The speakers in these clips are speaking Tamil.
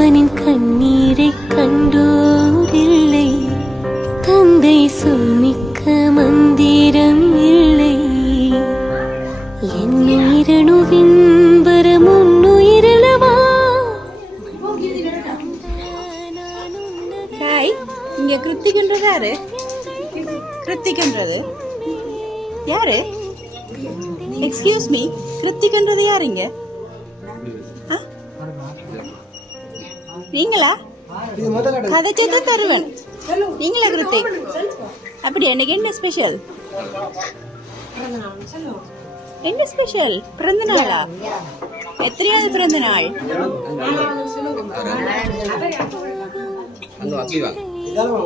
தகப்பனின் கண்ணீரை கண்டோரில்லை. தந்தை சொல்மிக்க மந்திரம் இல்லை. என் இரணுவின் வரமுன்னுயிரளவா இங்க கிருத்திக்ன்றது யாரு கிருத்திக்ன்றது? யாரு? எக்ஸ்கியூஸ் மீ கிருத்திகன்றது யாருங்க ஆ? நீங்களா? கதைச்சது தருவன் நீங்களா கிருத்திக் அப்படி எனக்கு என்ன ஸ்பெஷல் என்ன ஸ்பெஷல் பிறந்த நாளா எத்தனையாவது பிறந்த நாள் தான்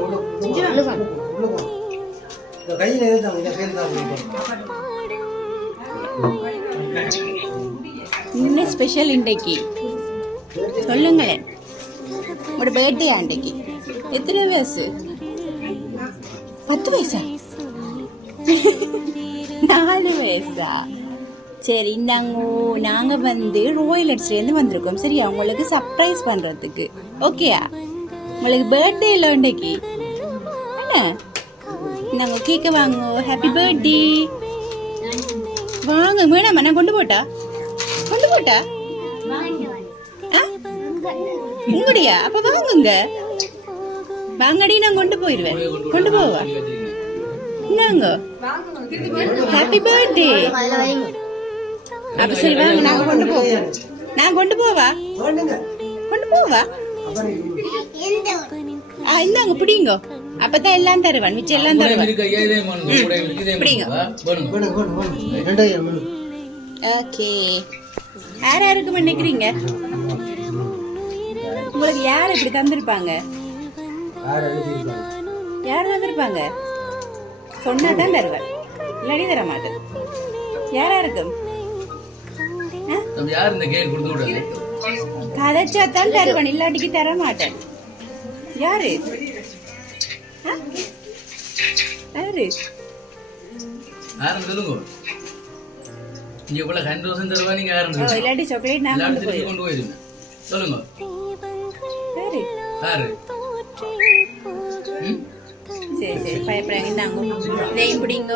என்ன ஸ்பெஷல் இன்றைக்கு? சொல்லுங்களேன். உங்களோட பர்த்டே அன்றைக்கு எத்தனை வயசு? பத்து வயசா? நாலு வயசா? சரி நாங்க வந்து ரோயலட்ஸ்லேருந்து வந்திருக்கோம். சரியா? உங்களுக்கு சர்ப்ரைஸ் பண்றதுக்கு. ஓகேயா உங்களுக்கு பர்த்டே இல்லை இன்றைக்கு என்ன? நாங்க கேட்க வாங்க. ஹாப்பி பர்த்டே வாங்க வேணாமா? நான் கொண்டு போட்டா? கொண்டு போட்டா? ஆ? உங்களுடையா அப்ப வாங்குங்க. வாங்கடி நான் கொண்டு போயிடுவேன். கொண்டு போவா? என்னங்க ஹாப்பி பர்த்டே அப்ப சரி வாங்க நாங்க கொண்டு போவோம். நான் கொண்டு போவா? கொண்டு போவா? ஆ இந்தாங்க பிடிங்க. அப்பதான் எல்லாம் தருவான் மிச்சம் எல்லாம் தருவான். பிடிங்க. ஓகே. யார் யாருக்கு நினைக்கிறீங்க உங்களுக்கு யார் இப்படி தந்திருப்பாங்க? யார் தந்திருப்பாங்க? சொன்னா தான் தருவேன் இல்லாடி தர மாட்டேன் யாரா இருக்கும்? கதைச்சா தான் தருவேன் இல்லாட்டிக்கு தர மாட்டேன் யாரு? யாரு? இங்க கூட தருவா நீங்க இல்லாட்டி சாக்லேட் நான் கொண்டு சொல்லுங்க. ம்? சரி சரி பயப்படாங்க இந்தாங்க இதையும் பிடிங்க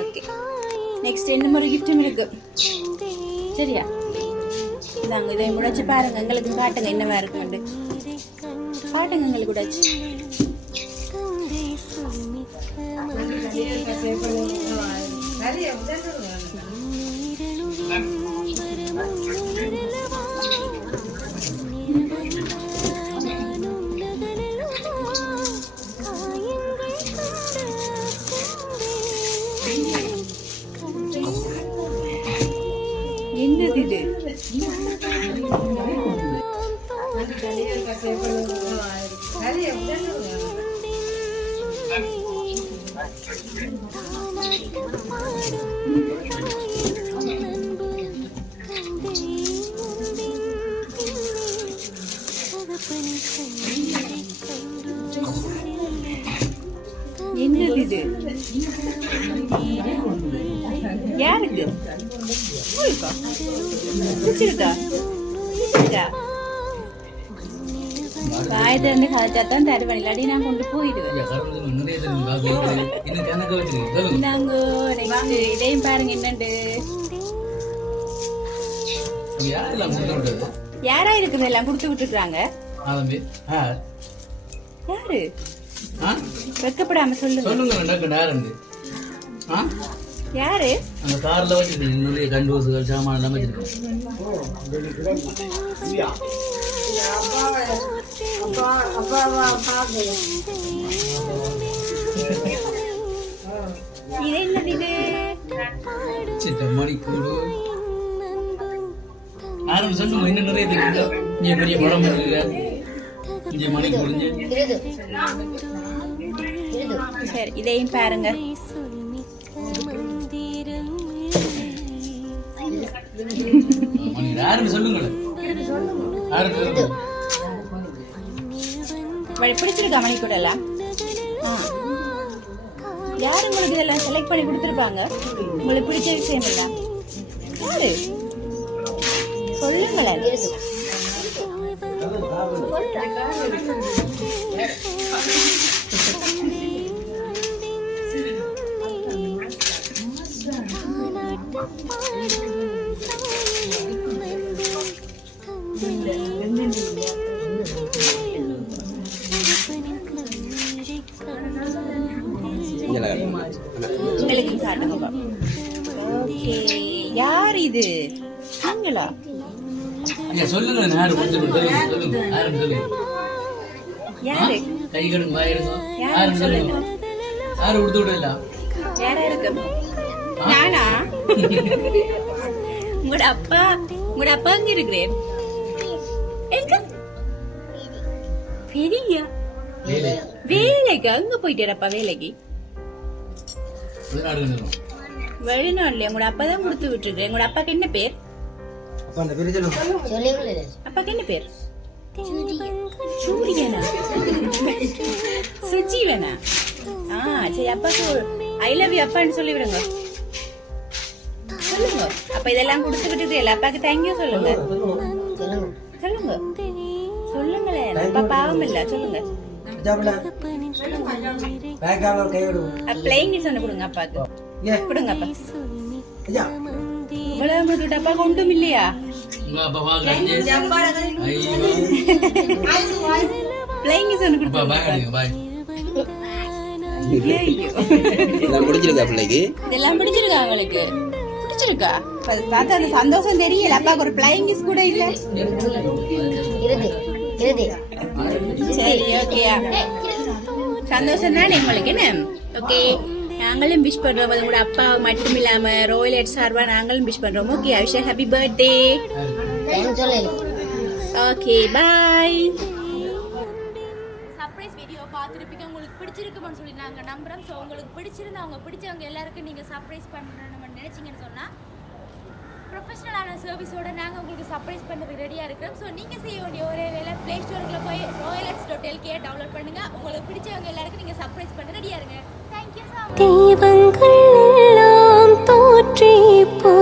ஓகே நெக்ஸ்ட் என்ன மாதிரி கிஃப்ட்டும் இருக்கு சரியா இதாங்க இதை முடைச்சு பாருங்க எங்களுக்கு காட்டுங்க என்னவா இருக்குன்னு காட்டுங்க எங்களுக்கு உடைச்சு என்னது என்னது இது யாருக்கு உங்களுக்கா பிடிச்சிருக்கா பிடிச்சிருக்கா காய் திறந்து காய்ச்சா தான் தருவேன் இல்லாட்டி நான் கொண்டு போயிடுவேன் நெக்ஸ்ட் இதையும் பாருங்க என்னண்டு யாரா இருக்குது எல்லாம் கொடுத்து விட்டுருக்காங்க யாரு வெக்கப்படாம சொல்லுங்க சொல்லுங்க யாரு? அந்த கார்ல வச்சிருக்கீங்க நிறைய கண்டோசுகள் சாமான் எல்லாம் வச்சிருக்கோம் மணிக்கூடு ஆரம்பி சொல்லுங்க இன்னும் நிறைய தெரியுங்க இங்க பெரிய படம் இருக்குங்க. இங்க சரி இதையும் பாருங்க. பிடிச்சிருக்கா மணி கூட எல்லாம். யாரு உங்களுக்கு இதெல்லாம் செலக்ட் பண்ணி கொடுத்துருப்பாங்க? உங்களுக்கு பிடிச்ச விஷயம் எல்லாம் யாரு? சொல்லுங்களேன் உங்களுக்கு காட்டுங்க ஓகே யார் இது நீங்களா சொல்லுங்க. யாரு கை கடுங்க யாரு சொல்லுங்க. யாரு கொடுத்து விடல யாரா இருக்கும் நானா உங்களோட அப்பா உங்களோட அப்பா அங்க இருக்கிறேன் எங்க பெரிய வேலை வேலைக்கு அங்க போயிட்டாரப்பா வேலைக்கு வெளிநாடு நிறுவனம் வெளிநாட்டுல உங்களோட அப்பா தான் கொடுத்து விட்டுருக்கேன் உங்களோட அப்பாக்கு என்ன பேர் அப்பாக்கு என்ன பேர் சூரியனா சுஜீவனா ஆ சரி அப்பாக்கு ஐ லவ் யூ அப்பான்னு சொல்லி விடுங்க சொல்லுங்க. அப்ப இதெல்லாம் கொடுத்துக்கிட்டு இல்ல அப்பாக்கு தேங்க்யூ சொல்லுங்க. சொல்லுங்க. சொல்லுங்களேன். அப்பா பாவம் இல்ல. சொல்லுங்க. பிளேயிங் சொன்ன கொடுங்க அப்பாக்கு கொடுங்க அப்பா. இவ்வளவு கொண்டும் இல்லையா? பிளேயிங் கொடுங்க முடிச்சிருக்கா பிள்ளைக்கு? இதெல்லாம் பிடிச்சிருக்கா உங்களுக்கு பிடிச்சிருக்கா? அது பார்த்தா அந்த சந்தோஷம் தெரியல. அப்பாக்கு ஒரு பிளைங் கிஸ் கூட இல்ல. சரி ஓகேயா சந்தோஷம் தானே உங்களுக்கு என்ன? ஓகே நாங்களும் விஷ் பண்றோம். அது கூட அப்பா மட்டும் இல்லாம ரோயல் சார்பா நாங்களும் விஷ் பண்றோம். Okay Avisha happy birthday okay bye surprise video பார்த்துருப்பீங்க உங்களுக்கு பிடிச்சிருக்குமான்னு சொல்லி நாங்கள் நம்புறோம் ஸோ உங்களுக்கு பிடிச்சிருந்தா அவங்க பிடிச்சவங்க எல்லாருக்கும் நீங்கள் சர்ப்ரைஸ் பண்ணணும்னு நினைச்சிங்கன்னு சொன்னால் ப்ரொஃபஷனலான சர்வீஸோட நாங்கள் உங்களுக்கு சர்ப்ரைஸ் பண்ணுறதுக்கு ரெடியாக இருக்கிறோம். ஸோ நீங்கள் செய்ய வேண்டிய ஒரே வேலை ப்ளே ஸ்டோருக்குள்ள போய் ரோயலட்ஸ் டோட் எல்கே டவுன்லோட் பண்ணுங்கள் உங்களுக்கு பிடிச்சவங்க எல்லாருக்கும் நீங்கள் சர்ப்ரைஸ் பண்ண ரெடியாக இருங்க. தேங்க்யூ தெய்வங்கள் எல்லாம் தோற்றி போ